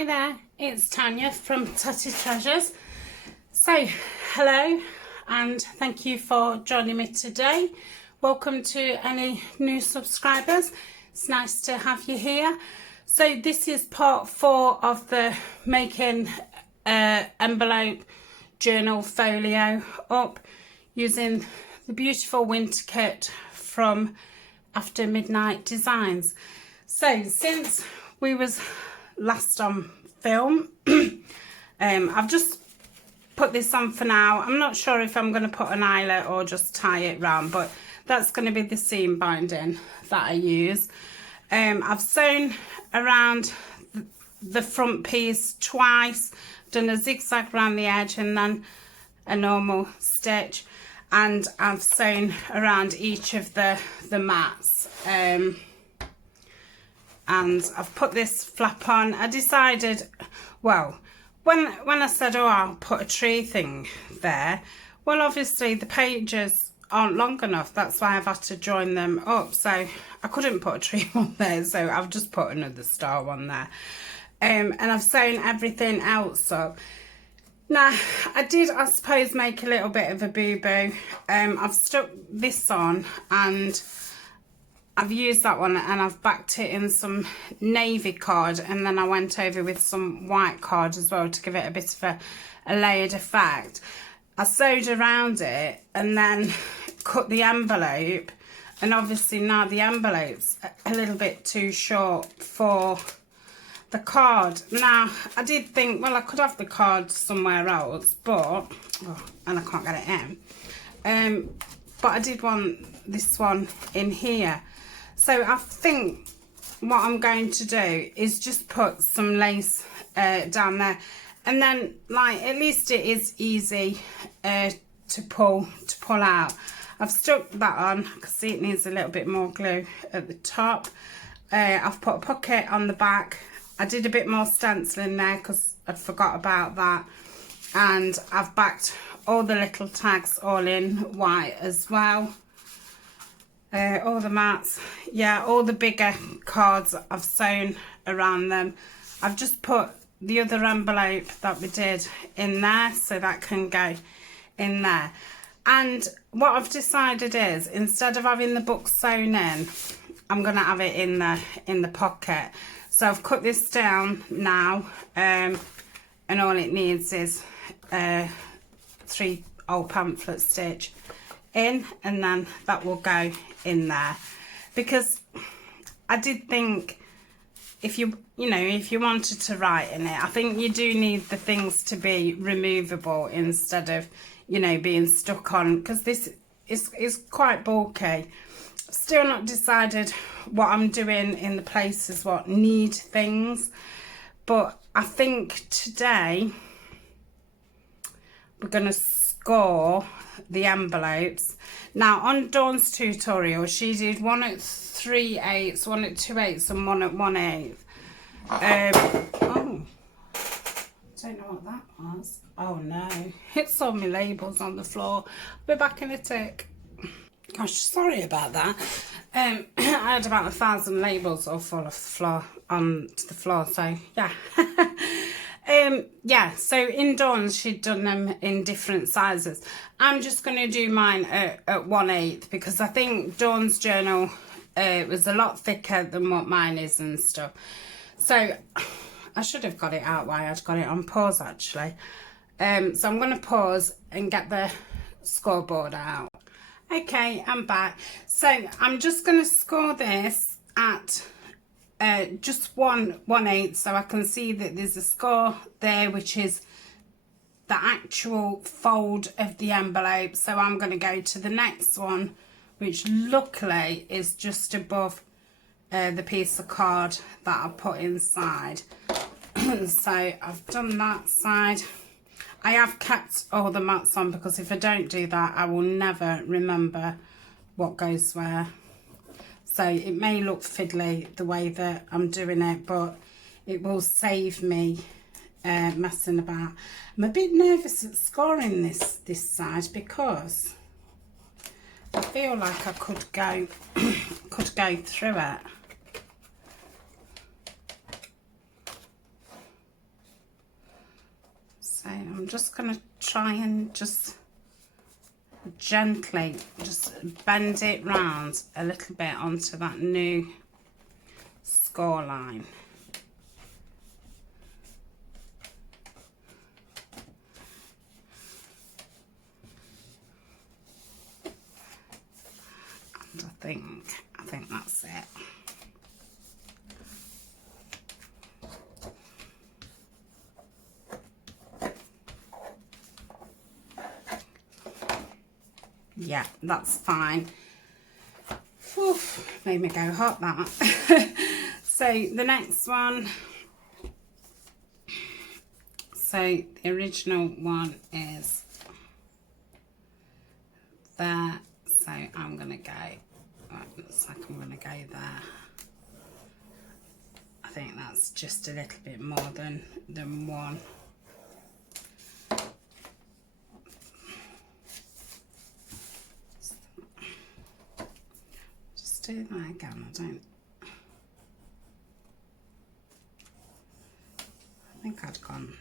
Hi there, it's Tania from Tatty Treasures. So, hello and thank you for joining me today. Welcome to any new subscribers. It's nice to have you here. So this is part 4 of the making envelope journal folio up using the beautiful winter kit from After Midnight Designs. So since we was last on film, I've just put this on for now. I'm not sure if I'm going to put an eyelet or just tie it round, but that's going to be the seam binding that I use. I've sewn around the front piece twice, done a zigzag around the edge and then a normal stitch, and I've sewn around each of the mats. And I've put this flap on. I decided, well, when I said, oh, I'll put a tree thing there, well, obviously the pages aren't long enough. That's why I've had to join them up. So I couldn't put a tree one there, so I've just put another star one there. And I've sewn everything else up. Now, I did, I suppose, make a little bit of a boo-boo. I've stuck this on and I've used that one and I've backed it in some navy card, and then I went over with some white card as well to give it a bit of a layered effect. I sewed around it and then cut the envelope, and obviously now the envelope's a little bit too short for the card. Now, I did think, well, I could have the card somewhere else, but, oh, and I can't get it in. But I did want this one in here. So I think what I'm going to do is just put some lace down there, and then, like, at least it is easy to pull out. I've stuck that on. I can see it needs a little bit more glue at the top. I've put a pocket on the back. I did a bit more stenciling there because I'd forgot about that, and I've backed all the little tags all in white as well. All the mats, yeah, all the bigger cards I've sewn around them. I've just put the other envelope that we did in there, so that can go in there. And what I've decided is, instead of having the book sewn in, I'm going to have it in the pocket. So I've cut this down now, and all it needs is 3 old pamphlet stitch in, and then that will go in there. Because I did think, if you wanted to write in it, I think you do need the things to be removable instead of, being stuck on, because this is quite bulky. I've still not decided what I'm doing in the places what need things, but I think today we're going to score the envelopes. Now, on Dawn's tutorial, she did one at 3/8, one at 2/8, and one at 1/8. Oh, I don't know what that was. Oh no, it saw my labels on the floor. I'll be back in a tick. Gosh, sorry about that. I had about 1,000 labels all fall off the floor onto the floor, so yeah. Yeah, so in Dawn's she'd done them in different sizes. I'm just going to do mine at 1/8 because I think Dawn's journal was a lot thicker than what mine is and stuff. So I should have got it out while I'd got it on pause, actually. So I'm going to pause and get the scoreboard out. Okay, I'm back. So I'm just going to score this at just 1/8, so I can see that there's a score there, which is the actual fold of the envelope. So I'm going to go to the next one, which luckily is just above the piece of card that I put inside. So I've done that side. I have kept all the mats on, because if I don't do that, I will never remember what goes where. So it may look fiddly the way that I'm doing it, but it will save me messing about. I'm a bit nervous at scoring this side, because I feel like I could go through it. I'm just going to try and just gently just bend it round a little bit onto that new score line. And I think that's it. Yeah, that's fine. Whew, made me go hot, that. So the next one, so the original one is there, so I'm gonna go, right, looks like I'm gonna go there. I think that's just a little bit more than one. Just do that again. I think I'd gone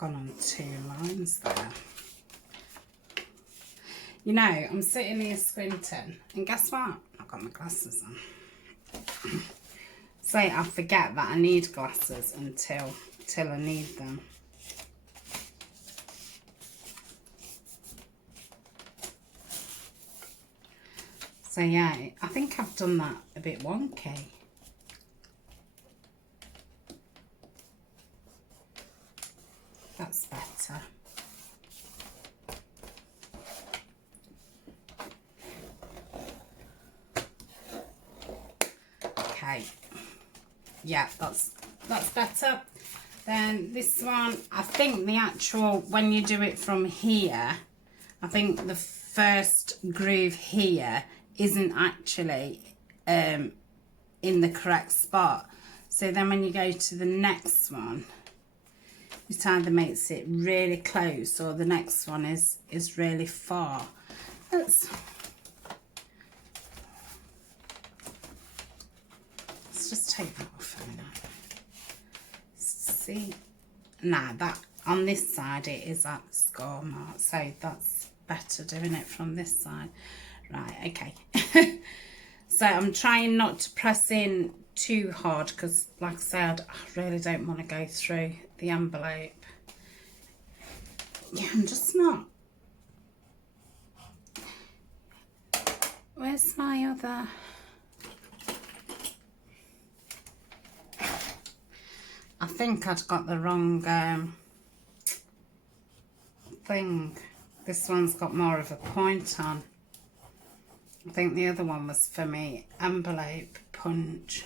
on 2 lines there. You know, I'm sitting here squinting, and guess what? I've got my glasses on. So I forget that I need glasses until I need them. So yeah, I think I've done that a bit wonky. That's better. Okay. Yeah, that's better. Then this one, I think the actual, when you do it from here, I think the first groove here isn't actually in the correct spot. So then when you go to the next one, it either makes it really close or the next one is really far. Let's just take that off a minute. See, now that on this side it is at the score mark, so that's better doing it from this side. Right, okay. So I'm trying not to press in too hard because, like I said, I really don't want to go through the envelope. Yeah, I'm just not. Where's my other? I think I'd got the wrong thing. This one's got more of a point on. I think the other one was for me envelope punch.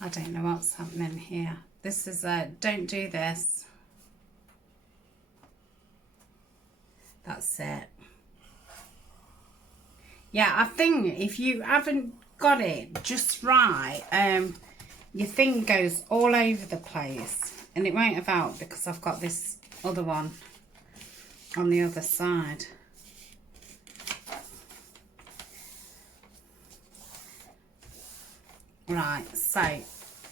I don't know what's happening here. This is don't do this. That's it. Yeah, I think if you haven't got it just right, your thing goes all over the place, and it won't have helped because I've got this other one on the other side. Right, so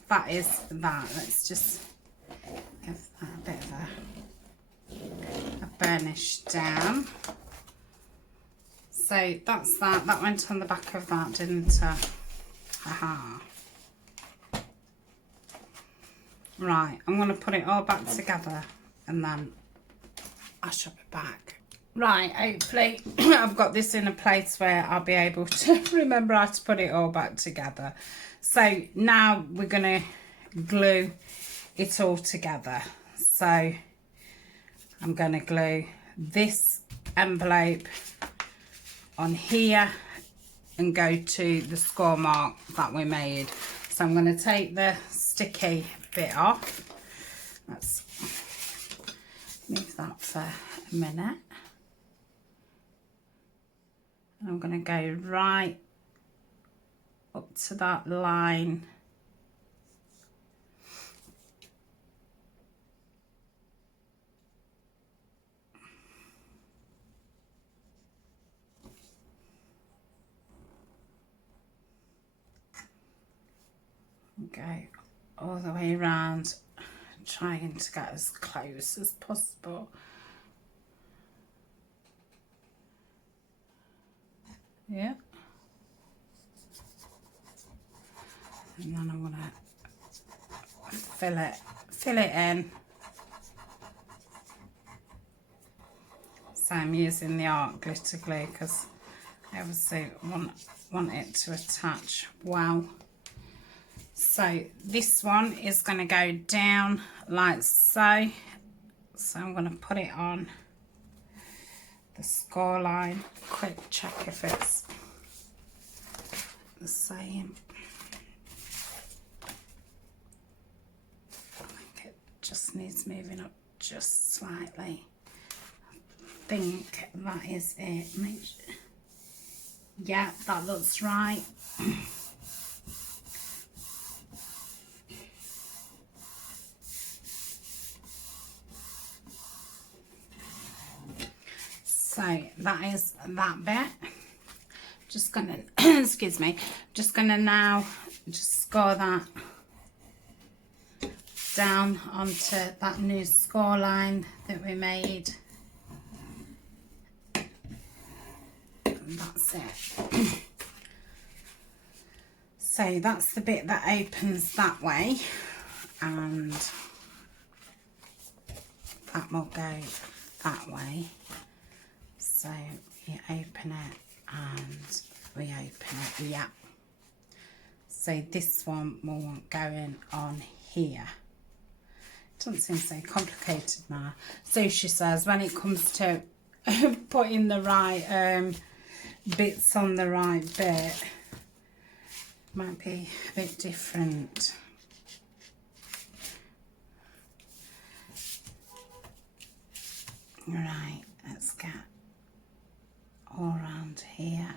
that is that. Let's just give that a bit of a burnish down. So that's that. That went on the back of that, didn't it? Haha. Right, I'm going to put it all back together and then I shall be back. Right, hopefully I've got this in a place where I'll be able to remember how to put it all back together. So now we're going to glue it all together. So I'm going to glue this envelope on here and go to the score mark that we made. So I'm going to take the sticky bit off. Let's leave that for a minute. And I'm going to go right up to that line. Go all the way around, trying to get as close as possible. Yeah. And then I'm gonna fill it in. So I'm using the art glitter glue because I obviously want it to attach well. So this one is going to go down like so. So I'm going to put it on the score line. Quick check if it's the same. I think it just needs moving up just slightly. I think that is it. Yeah, that looks right. So that is that bit. Just gonna excuse me, just gonna now just score that down onto that new score line that we made. And that's it. So that's the bit that opens that way, and that will go that way. So you open it and we open it, yeah. So this one will want going on here. Doesn't seem so complicated now. So she says when it comes to putting the right bits on the right bit, might be a bit different. Right, let's get all around here.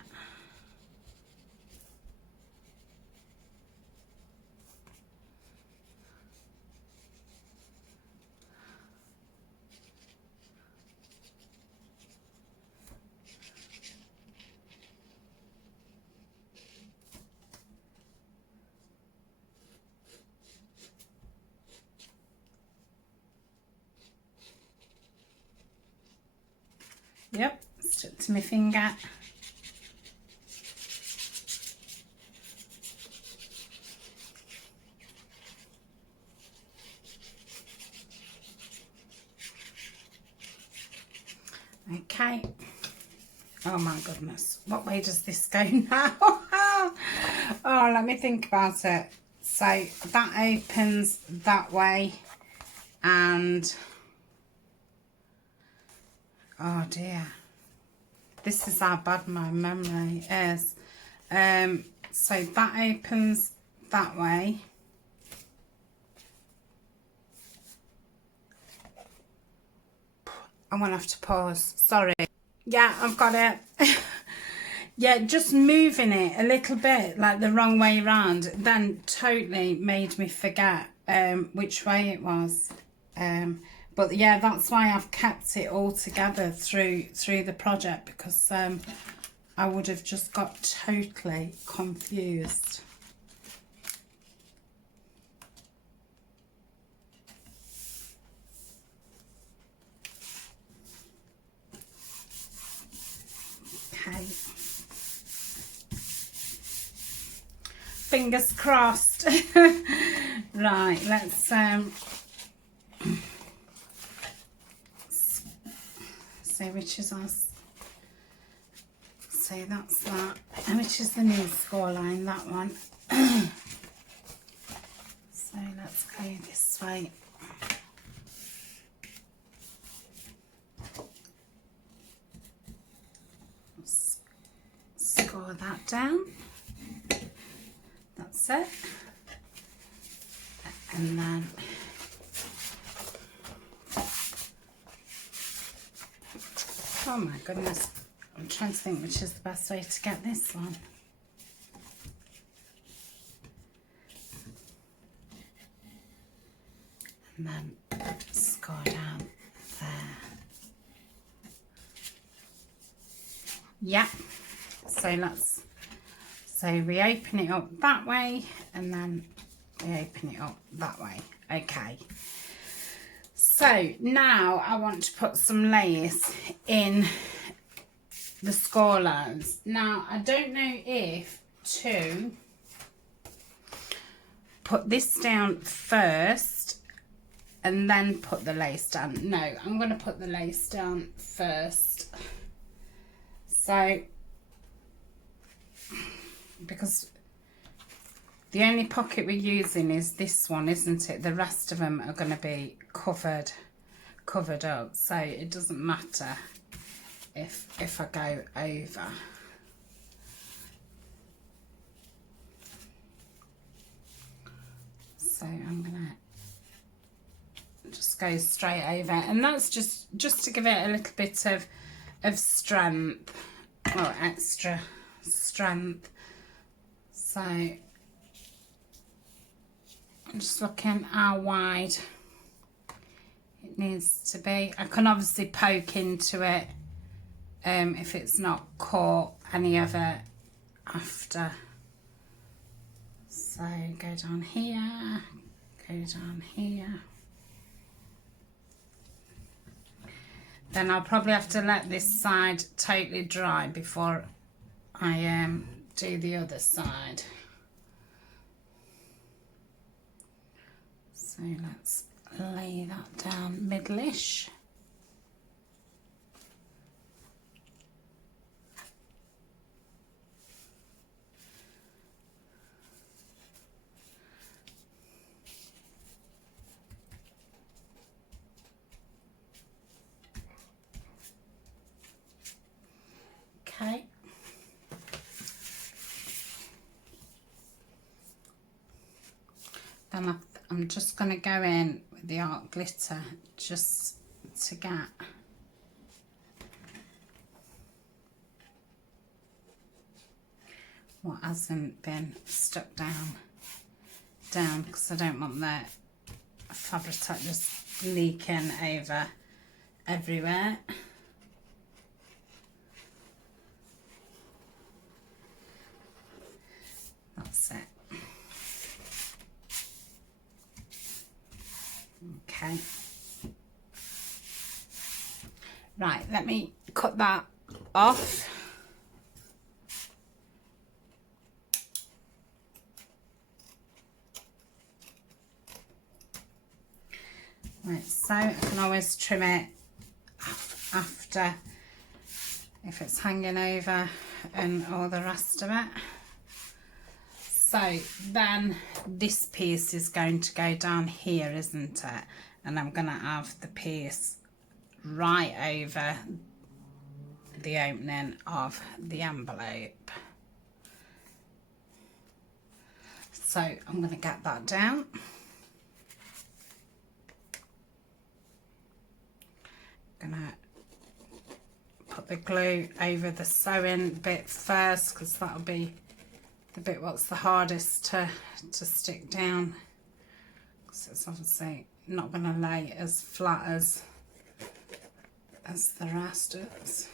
Yep, stuck to my finger. Okay. Oh my goodness. What way does this go now? Oh, let me think about it. So that opens that way, and oh dear, this is how bad my memory is. So that opens that way. I'm gonna have to pause, sorry. Yeah, I've got it. Yeah, just moving it a little bit like the wrong way around then totally made me forget which way it was. But yeah, that's why I've kept it all together through the project, because I would have just got totally confused. Okay. Fingers crossed. Right, let's see which is us. So that's that. And which is the new score line, that one. So let's go this way. Score that down. That's it. And then oh my goodness, I'm trying to think which is the best way to get this one. And then score down there. Yeah. So we open it up that way and then we open it up that way. Okay. So now I want to put some lace in the score lines. Now I don't know if to put this down first and then put the lace down. No, I'm going to put the lace down first. So, because the only pocket we're using is this one, isn't it? The rest of them are going to be covered up, so it doesn't matter if I go over. So I'm gonna just go straight over, and that's just to give it a little bit of strength, or extra strength. So I'm just looking how wide it needs to be. I can obviously poke into it if it's not caught any of it after. So go down here, go down here. Then I'll probably have to let this side totally dry before I do the other side. So let's lay that down middle-ish. Okay. Then I'm just going to go in with the art glitter just to get what hasn't been stuck down because I don't want the fabric just leaking over everywhere. That's it. Okay. Right, let me cut that off. Right, so I can always trim it after if it's hanging over and all the rest of it. So then this piece is going to go down here, isn't it? And I'm going to have the piece right over the opening of the envelope. So I'm going to get that down. I'm going to put the glue over the sewing bit first, because that'll be the bit what's the hardest to stick down, because it's obviously not going to lay as flat as the rest is.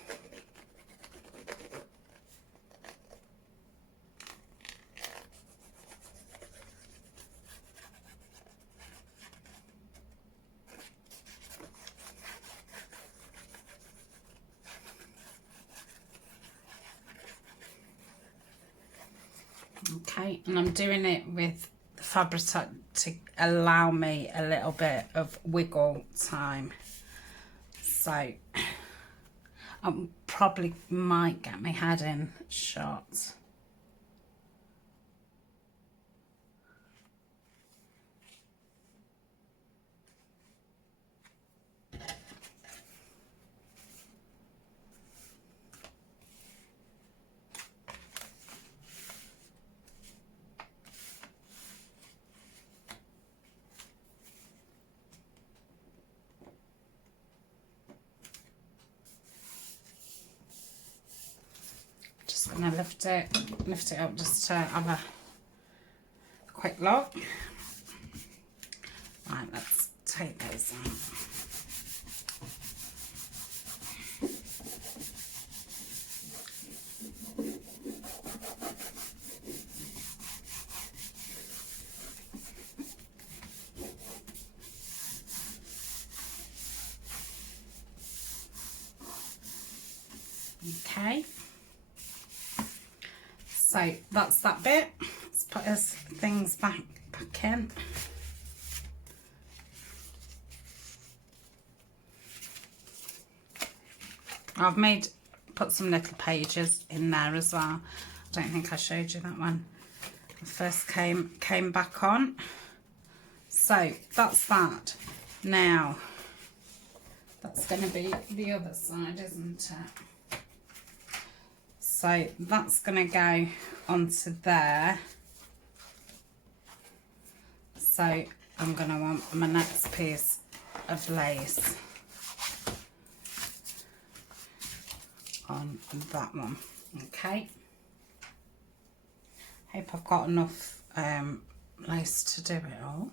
Okay, and I'm doing it with the fabric to allow me a little bit of wiggle time. So I probably might get my head in shot. I'm going to lift it up just to have a quick look. Right, let's take those out. Okay, so that's that bit. Let's put his things back in. I've put some little pages in there as well. I don't think I showed you that one. I first came back on. So that's that. Now that's going to be the other side, isn't it? So that's going to go onto there. So I'm going to want my next piece of lace on that one. Okay, hope I've got enough lace to do it all.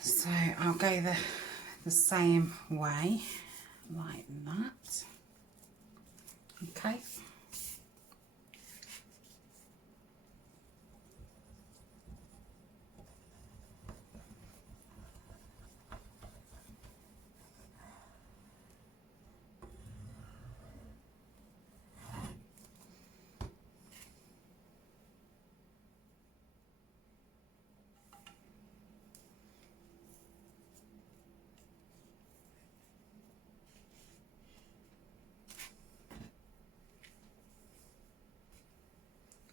So I'll go the same way, like that. Okay.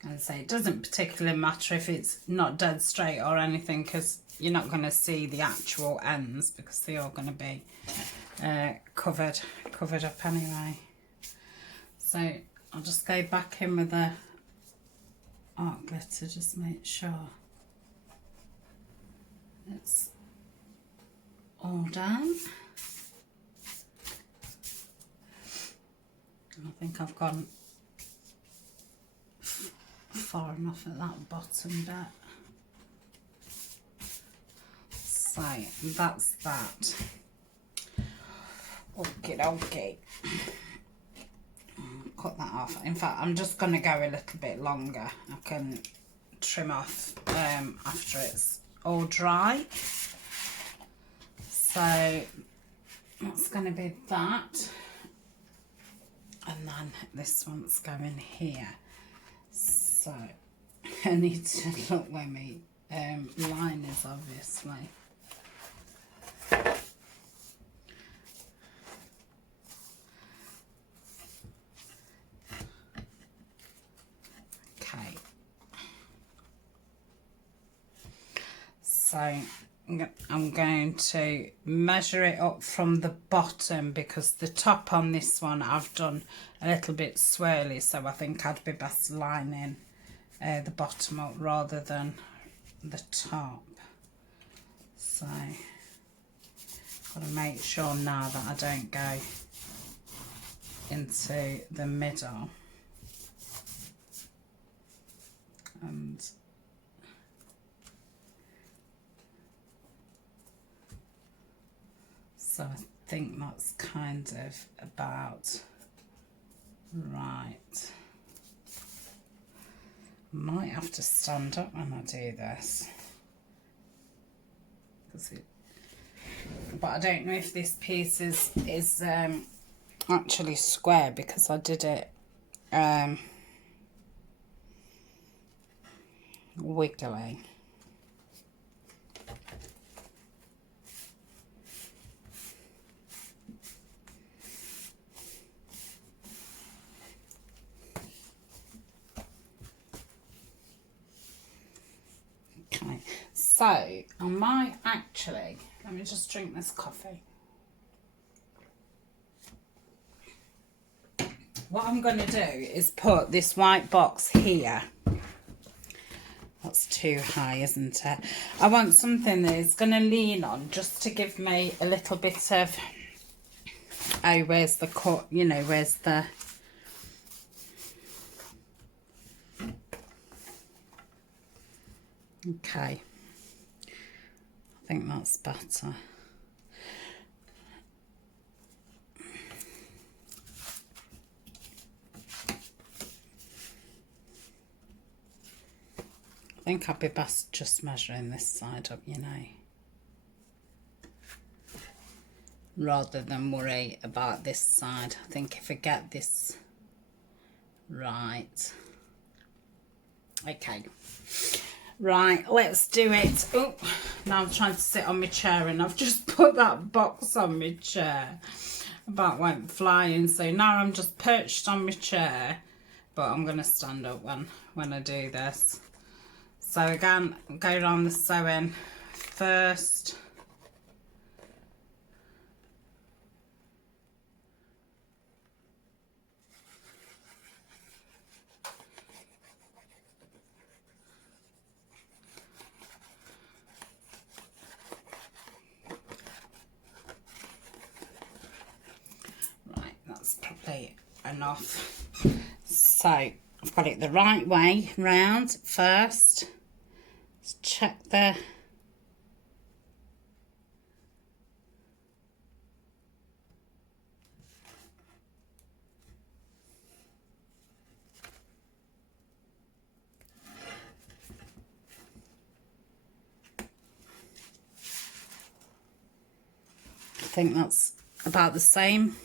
And so it doesn't particularly matter if it's not dead straight or anything, because you're not going to see the actual ends because they're all going to be covered up anyway. So I'll just go back in with the art glitter, just make sure it's all done. I think I've gone far enough at that bottom bit. So that's that. Okay. Cut that off. In fact, I'm just going to go a little bit longer. I can trim off after it's all dry. So that's going to be that. And then this one's going here. So I need to look where my line is, obviously. Okay. So I'm going to measure it up from the bottom, because the top on this one I've done a little bit swirly, so I think I'd be best lining the bottom up rather than the top. So got to make sure now that I don't go into the middle. And so I think that's kind of about right. Might have to stand up when I do this, but I don't know if this piece is actually square, because I did it wiggly. Okay, so I might actually, let me just drink this coffee. What I'm going to do is put this white box here. That's too high, isn't it? I want something that is going to lean on, just to give me a little bit of, oh, where's the cut, you know, where's the, okay, I think that's better. I think I'd be best just measuring this side up, you know. rather than worry about this side. I think if I get this right. Okay. Right, let's do it. Oh, now I'm trying to sit on my chair and I've just put that box on my chair. About went flying, so now I'm just perched on my chair, but I'm going to stand up when I do this. So again, go around the sewing first. Probably enough. So I've got it the right way round first. Let's check the I think that's about the same.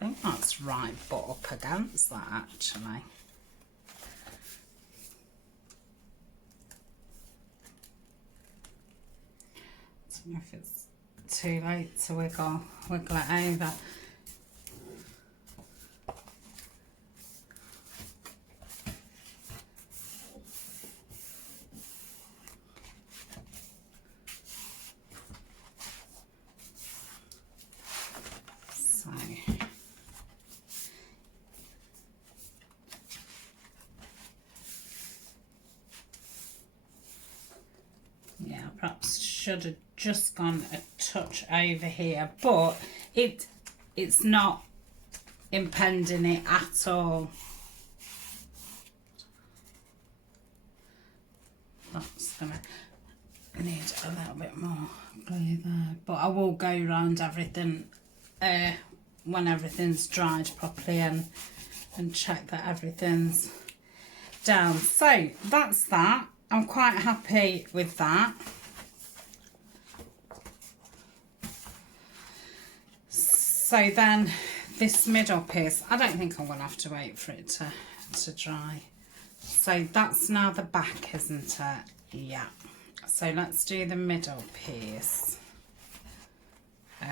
I think that's right, but up against that actually. I don't know if it's too late to wiggle it over. Perhaps should have just gone a touch over here, but it's not impeding it at all. That's gonna need a little bit more glue there, but I will go around everything when everything's dried properly and check that everything's down. So that's that. I'm quite happy with that. So then this middle piece, I don't think I'm going to have to wait for it to dry. So that's now the back, isn't it? Yeah. So let's do the middle piece. Okay.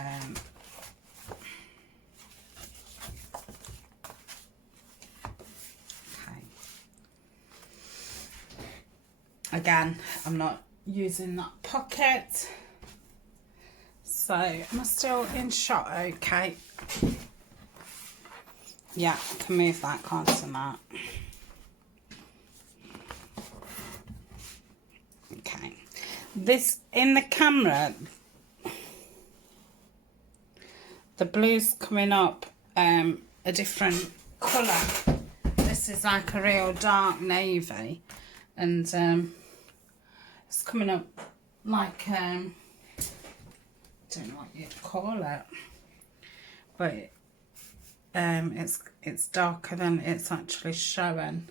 Again, I'm not using that pocket. So, am I still in shot? Okay. Yeah, I can move that, can't I? Okay. This, in the camera, the blue's coming up a different colour. This is like a real dark navy. And it's coming up like... I don't know what you'd call it, but it's darker than it's actually showing.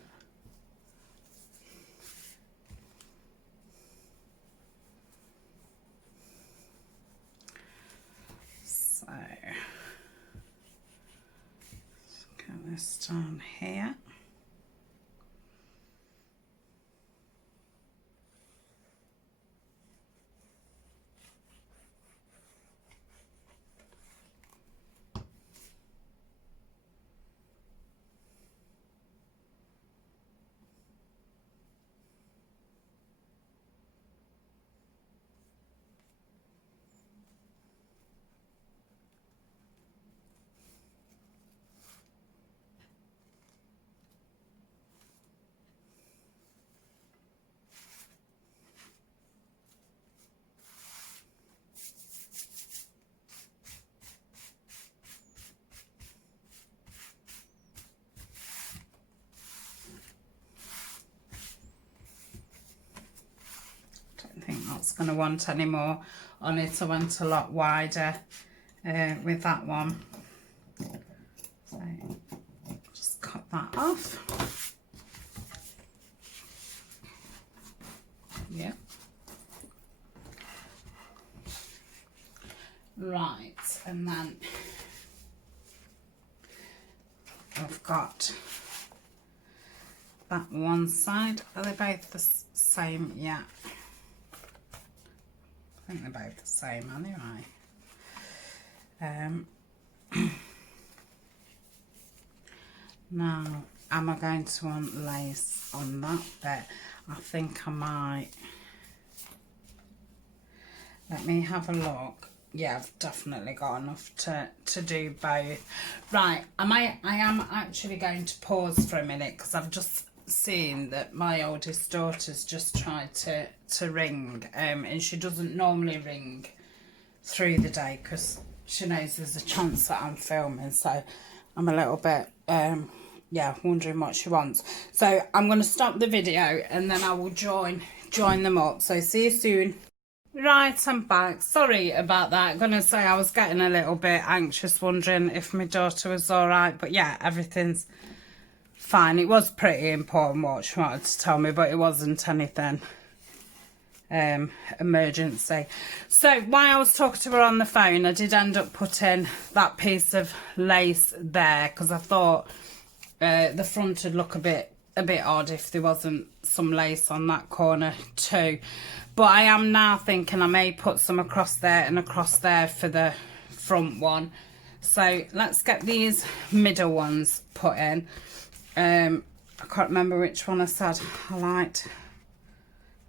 So let's get this down here. that's going to want any more on it. I went a lot wider with that one. So just cut that off. Yeah. Right, and then I've got that one side. Are they both the same? Yeah. I think they're both the same, aren't they? Now, am I going to want lace on that bit? I think I might. Let me have a look. Yeah, I've definitely got enough to do both. Right, I am actually going to pause for a minute because I've just seen that my oldest daughter's just tried to ring, and she doesn't normally ring through the day because she knows there's a chance that I'm filming, so I'm a little bit yeah, wondering what she wants. So I'm going to stop the video and then I will join them up. So see you soon. Right, I'm back. Sorry about that. I'm going to say I was getting a little bit anxious, wondering if my daughter was all right. But yeah, everything's fine. It was pretty important what she wanted to tell me, but it wasn't anything emergency. So while I was talking to her on the phone, I did end up putting that piece of lace there because I thought the front would look a bit odd if there wasn't some lace on that corner too. But I am now thinking I may put some across there and across there for the front one. So let's get these middle ones put in. I can't remember which one I said I liked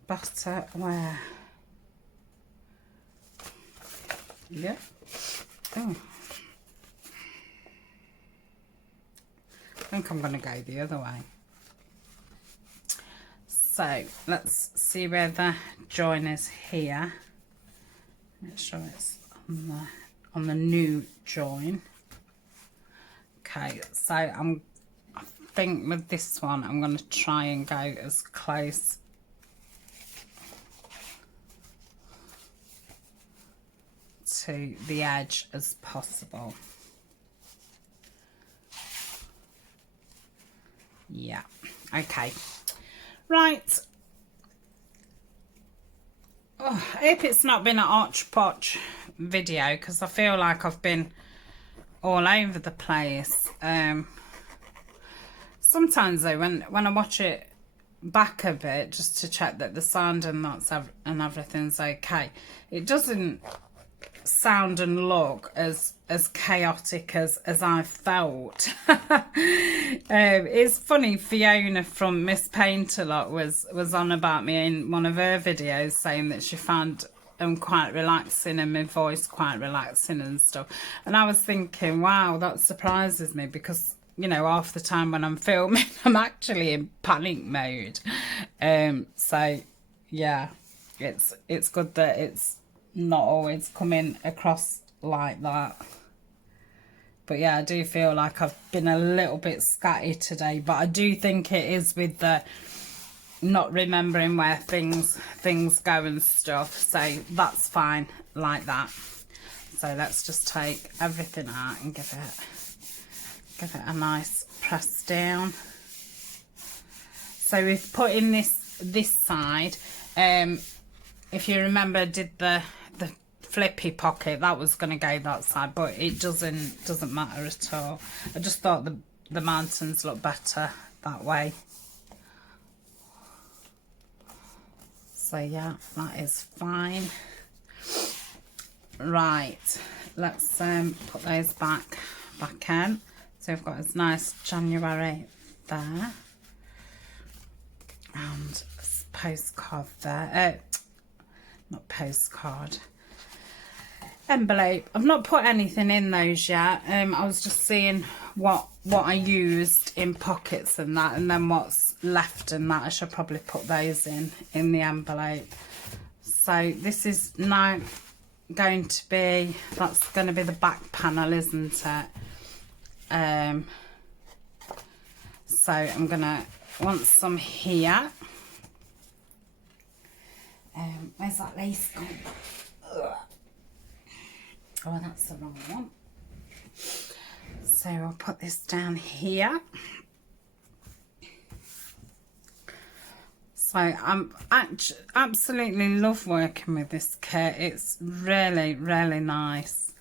better where. Yeah. Oh. I think I'm going to go the other way. So let's see where the join is here. Make sure it's on the new join. Okay, so I think with this one I'm going to try and go as close to the edge as possible. Yeah, okay. Right. Oh, I hope it's not been an hodgepodge video because I feel like I've been all over the place. Sometimes though, when I watch it back a bit just to check that the sound and everything's okay, it doesn't sound and look as chaotic as I felt. It's funny, Fiona from Miss Paint-A-Lot was on about me in one of her videos, saying that she found them quite relaxing and my voice quite relaxing and stuff, and I was thinking, wow, that surprises me because, you know, half the time when I'm filming I'm actually in panic mode. So yeah, it's good that it's not always coming across like that. But yeah, I do feel like I've been a little bit scatty today, but I do think it is with the not remembering where things go and stuff, so that's fine like that. So let's just take everything out and give it a nice press down. So we've put in this side, if you remember, I did the flippy pocket, that was going to go that side, but it doesn't matter at all. I just thought the mountains look better that way. So yeah, that is fine. Right, let's put those back in. So we've got this nice January there and this postcard there. Not postcard, envelope. I've not put anything in those yet. I was just seeing what I used in pockets and that, and then what's left and that. I should probably put those in the envelope. So this is now going to be, that's going to be the back panel, isn't it? So I'm gonna want some here. Where's that lace gone? Ugh. Oh, that's the wrong one. So I'll put this down here. So I'm absolutely love working with this kit. It's really, really nice.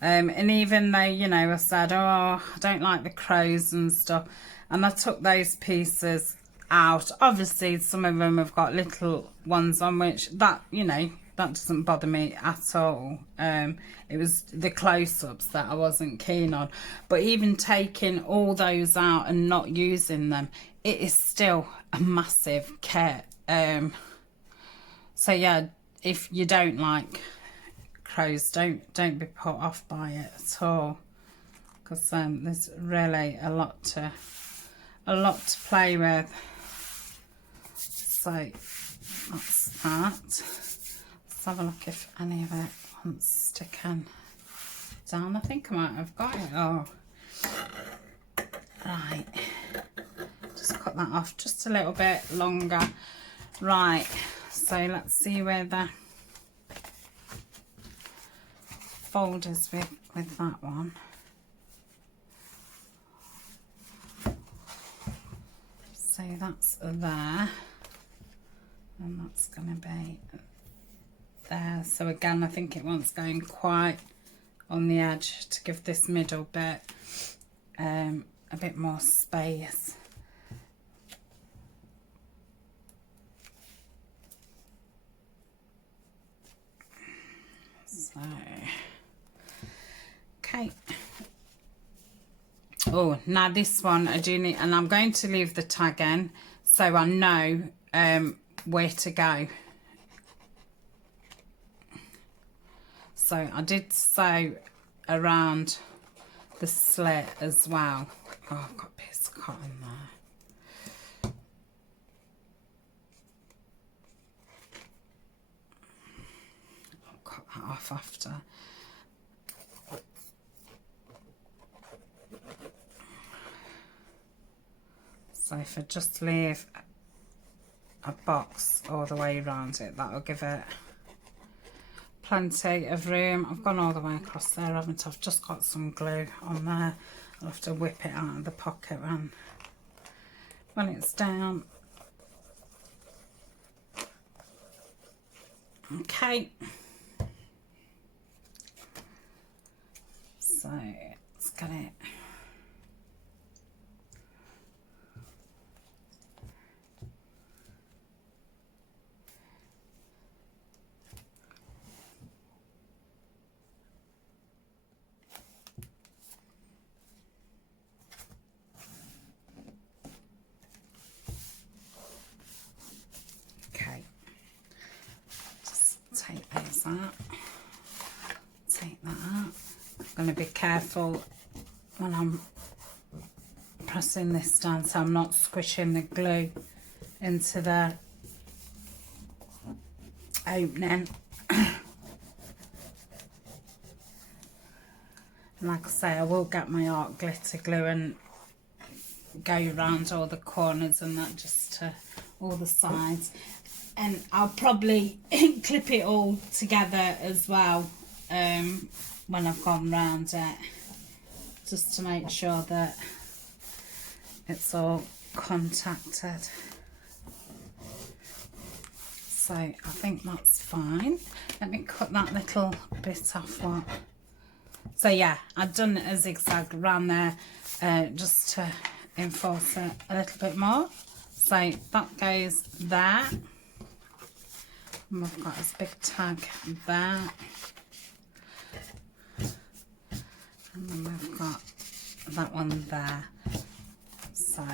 And even though, you know, I said, oh, I don't like the crows and stuff, and I took those pieces out. Obviously, some of them have got little ones on, which that, you know, that doesn't bother me at all. It was the close-ups that I wasn't keen on. But even taking all those out and not using them, it is still a massive kit. So yeah, if you don't like crows, don't be put off by it at all, because there's really a lot to play with. So that's that. Let's have a look if any of it wants sticking down. I think I might have got it all. Right, just cut that off just a little bit longer. Right, so let's see where the fold is with that one. So that's there, and that's going to be there. So again, I think it wants going quite on the edge to give this middle bit a bit more space. So, okay. Oh, now this one I do need, and I'm going to leave the tag in so I know where to go. So I did sew around the slit as well. Oh, I've got a piece of cotton there. I'll cut that off after. So if I just leave a box all the way around it, that'll give it plenty of room. I've gone all the way across there, haven't I? I've just got some glue on there. I'll have to whip it out of the pocket when it's down. Okay. So let's get it. Take those out, take that out. I'm going to be careful when I'm pressing this down so I'm not squishing the glue into the opening. And like I say, I will get my art glitter glue and go around all the corners and that, just to all the sides. And I'll probably clip it all together as well when I've gone round it, just to make sure that it's all contacted. So I think that's fine. Let me cut that little bit off. What? So yeah, I've done a zigzag around there just to enforce it a little bit more. So that goes there. And we've got this big tag there, and then we've got that one there. So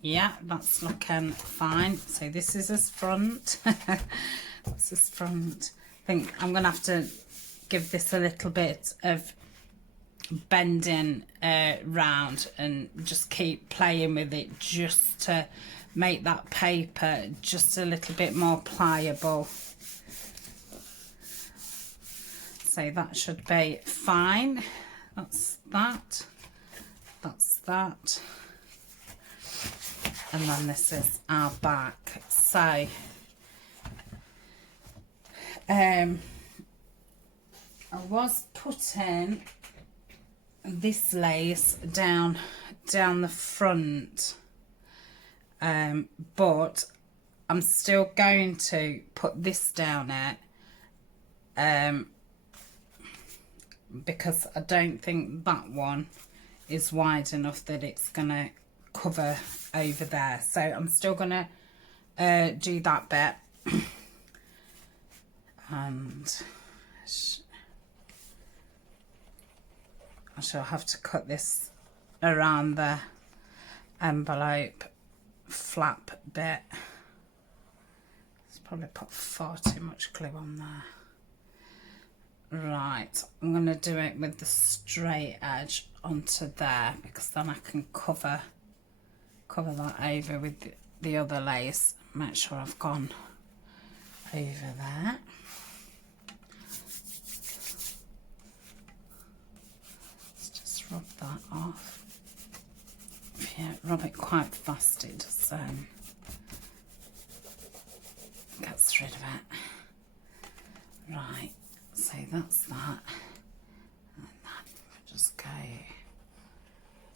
yeah, that's looking fine. So this is his front. This is front. I think I'm gonna have to give this a little bit of bending round and just keep playing with it, just to make that paper just a little bit more pliable. So that should be fine. That's that. That's that. And then this is our back. So I was putting this lace down the front, but I'm still going to put this down it, because I don't think that one is wide enough that it's gonna cover over there, so I'm still gonna do that bit. And I shall have to cut this around the envelope flap bit. It's probably put far too much glue on there. Right, I'm going to do it with the straight edge onto there, because then I can cover that over with the other lace. Make sure I've gone over there. Let's just rub that off. If you rub it quite fast, it just gets rid of it. Right. So that's that, and then we'll just go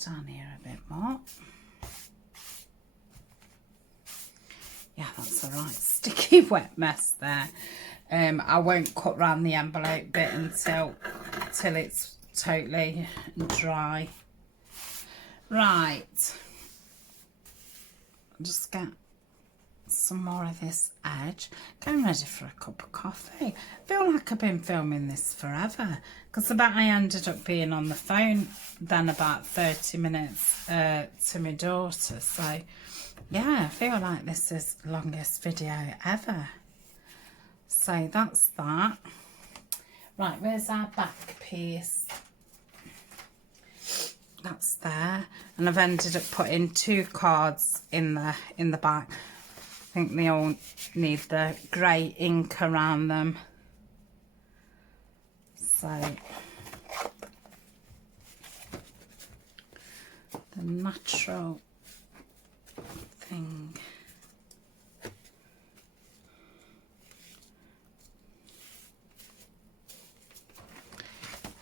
down here a bit more. Yeah, that's a right sticky wet mess there. I won't cut round the envelope bit until it's totally dry. Right, I'll just get some more of this edge. Getting ready for a cup of coffee. I feel like I've been filming this forever, because I bet I ended up being on the phone then about 30 minutes to my daughter. So yeah, I feel like this is the longest video ever. So that's that. Right, where's our back piece? That's there, and I've ended up putting 2 cards in the back. I think they all need the grey ink around them. So the natural thing.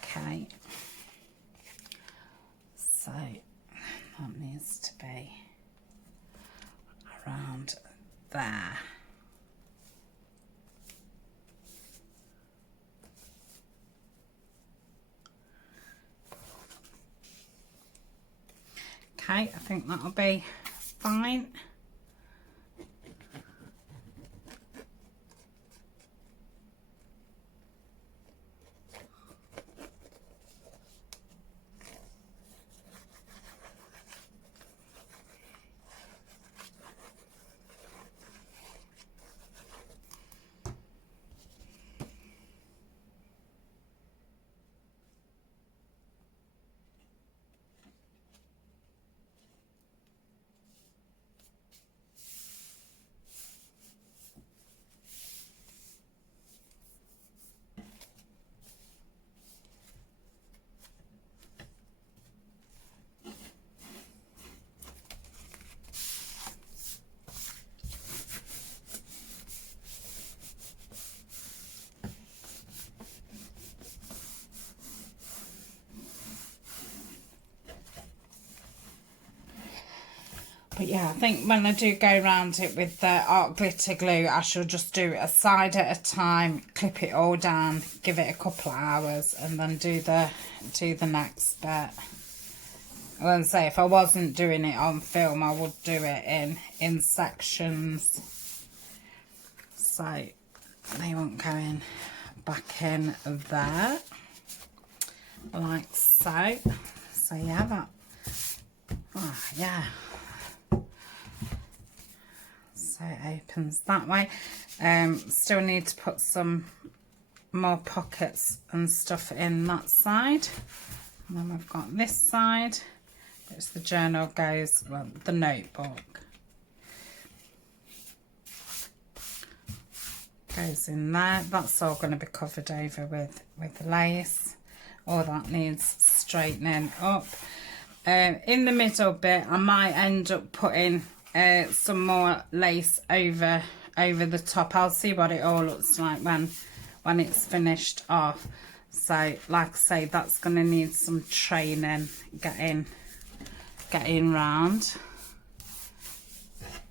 Okay. So that needs to be around there. Okay, I think that'll be fine. But yeah, I think when I do go around it with the art glitter glue, I shall just do it a side at a time, clip it all down, give it a couple of hours, and then do the next bit. And say if I wasn't doing it on film, I would do it in sections, so they won't go in back in there like so. So yeah, that. Oh yeah. So it opens that way. Still need to put some more pockets and stuff in that side. And then we've got this side, which the journal goes, well, the notebook goes in there. That's all going to be covered over with lace. All that needs straightening up. In the middle bit, I might end up putting some more lace over the top. I'll see what it all looks like when when it's finished off. So like I say, that's going to need some training getting round.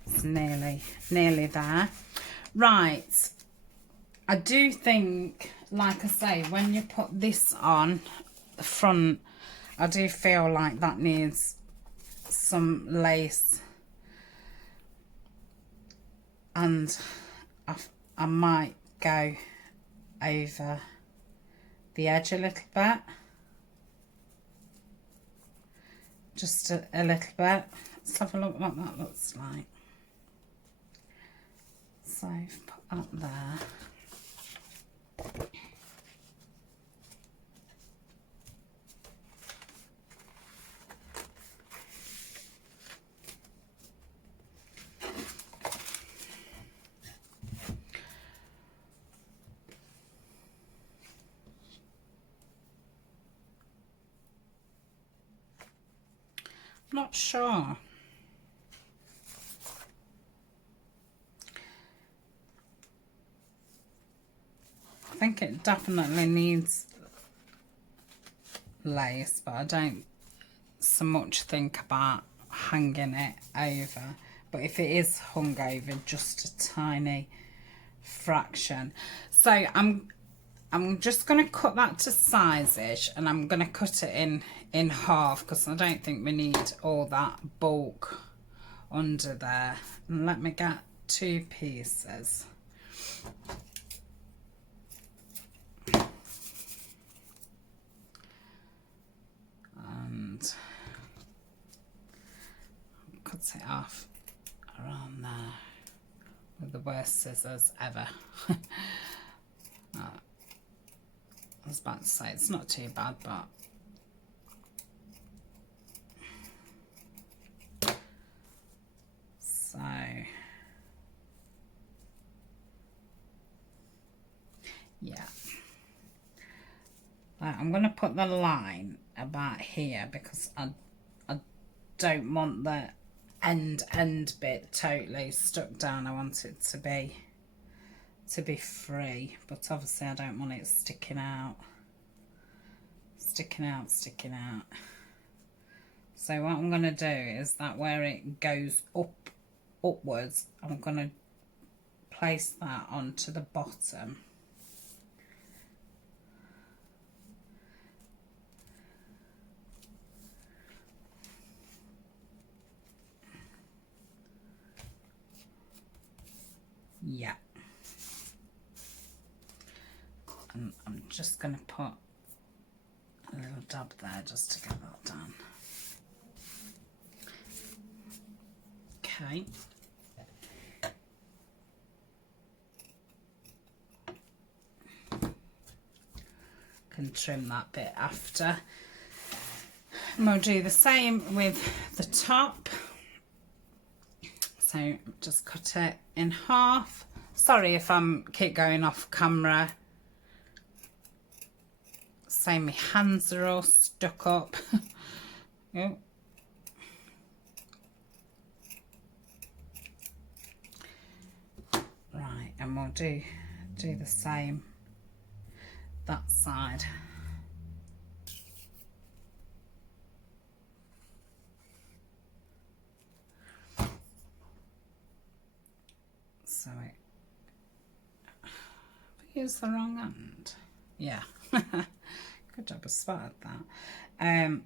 It's nearly there. Right, I do think, like I say, when you put this on the front, I do feel like that needs some lace, and I might go over the edge a little bit, just a little bit. Let's have a look what that looks like. So I've put that there. Not sure. I think it definitely needs lace, but I don't so much think about hanging it over. But if it is hung over just a tiny fraction, so I'm just going to cut that to size-ish, and I'm going to cut it in half because I don't think we need all that bulk under there. And let me get 2 pieces. And cut it off around there with the worst scissors ever. I was about to say it's not too bad, but so yeah, right, I'm going to put the line about here because I don't want the end bit totally stuck down. I want it to be free, but obviously I don't want it sticking out. So what I'm going to do is that where it goes upwards, I'm going to place that onto the bottom. Yeah. And I'm just going to put a little dab there just to get that done. Okay. Can trim that bit after. And we'll do the same with the top. So just cut it in half. Sorry if I'm keep going off camera. So my hands are all stuck up. Oh. Right, and we'll do the same that side. So I use the wrong end. Yeah. Good job, I spotted that.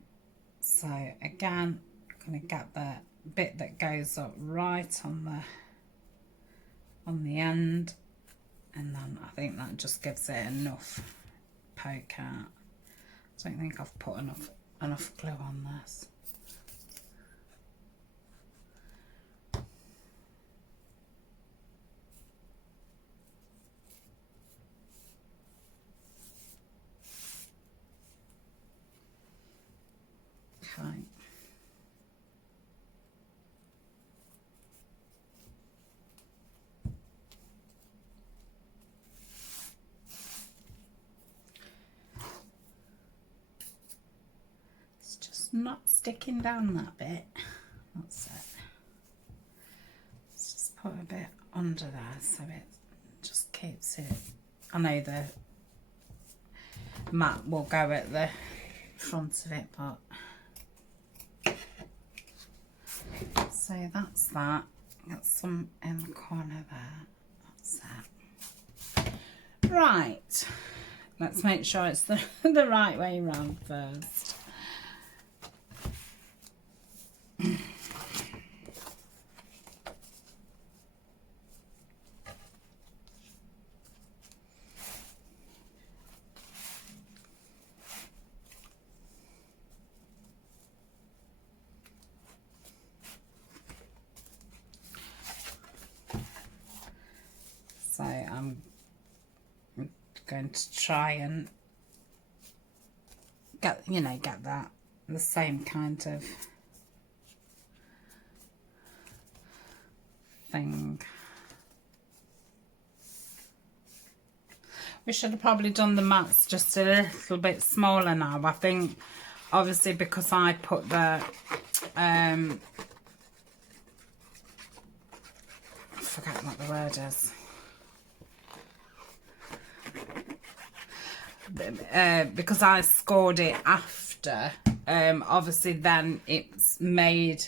So again, I'm going to get the bit that goes up right on the end, and then I think that just gives it enough poke out. I don't think I've put enough glue on this. Okay. It's just not sticking down that bit. That's it. Let's just put a bit under there so it just keeps it I know the mat will go at the front of it, but so that's that. Got some in the corner there. That's that. Right, let's make sure it's the right way around first. So I'm going to try and get that the same kind of thing. We should have probably done the mats just a little bit smaller now. I think obviously because I put the I forget what the word is. Because I scored it after, obviously then it's made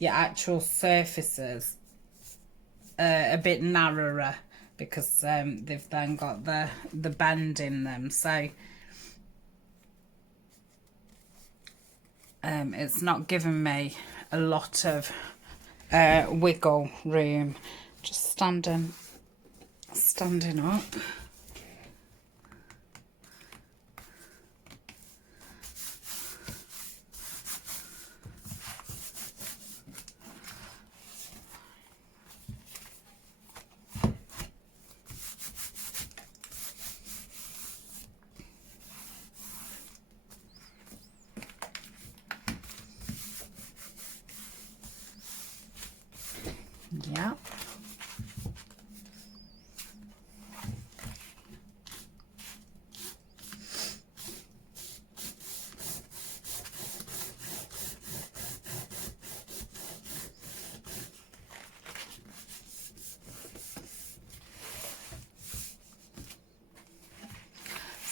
your actual surfaces a bit narrower, because they've then got the bend in them, so it's not giving me a lot of wiggle room. Just standing up. Yeah.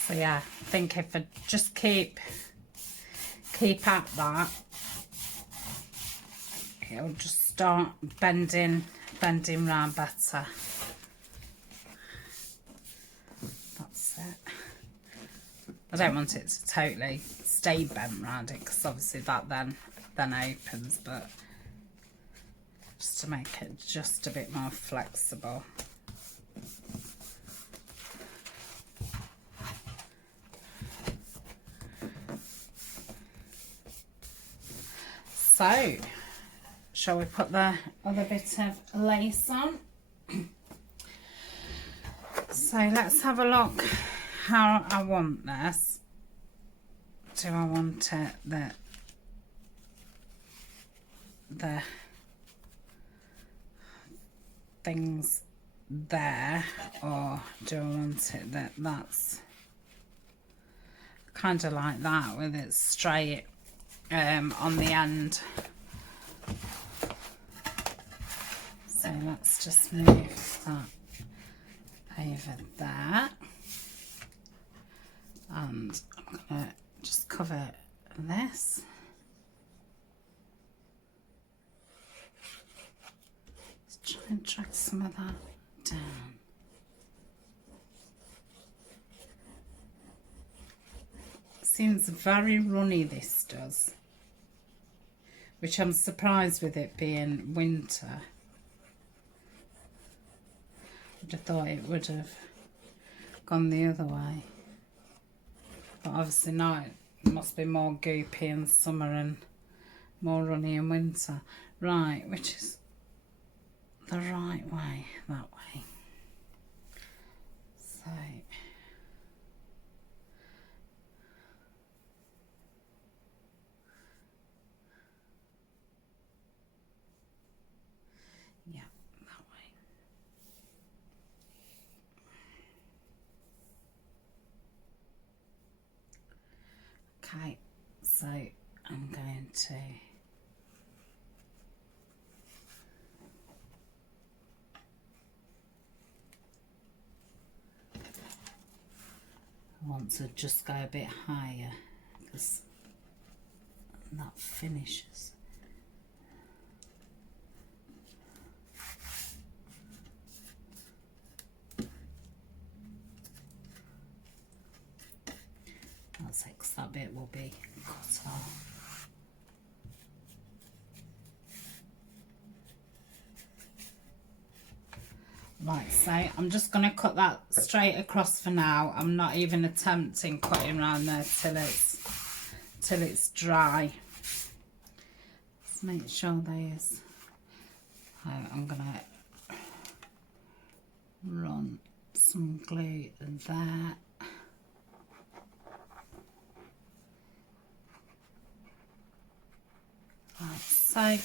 So yeah, I think if I just keep at that, it'll just start bending round better. That's it. I don't want it to totally stay bent round it, because obviously that then opens, but just to make it just a bit more flexible. So, shall we put the other bit of lace on? So let's have a look how I want this. Do I want it the things there, or do I want it that's kind of like that with it straight on the end? So let's just move that over there, and I'm gonna just cover this. Let's try and drag some of that down. Seems very runny, this does, which I'm surprised with it being winter. I'd have thought it would have gone the other way, but obviously not. It must be more goopy in summer and more runny in winter. Right, which is the right way? That way. So yeah, that way. Okay, so I'm going to I want to just go a bit higher because that finishes. That's it, 'cause that bit will be cut off. Like so, I'm just going to cut that straight across for now. I'm not even attempting cutting around there till it's dry. Let's make sure there's. I'm going to run some glue there. Like so.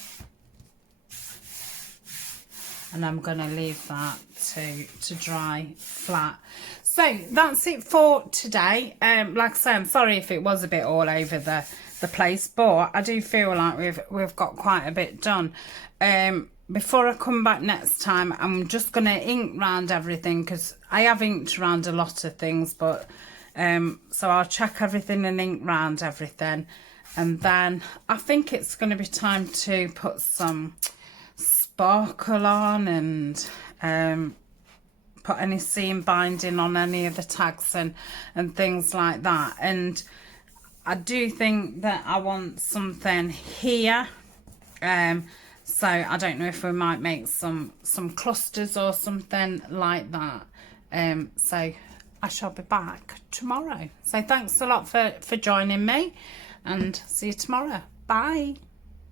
And I'm going to leave that to dry flat. So that's it for today. Like I say, I'm sorry if it was a bit all over the place, but I do feel like we've got quite a bit done. Before I come back next time, I'm just going to ink round everything, because I have inked around a lot of things, but so I'll check everything and ink round everything, and then I think it's going to be time to put some sparkle on and put any seam binding on any of the tags and things like that. And I do think that I want something here, so I don't know if we might make some clusters or something like that. So I shall be back tomorrow. So thanks a lot for joining me, and see you tomorrow. Bye.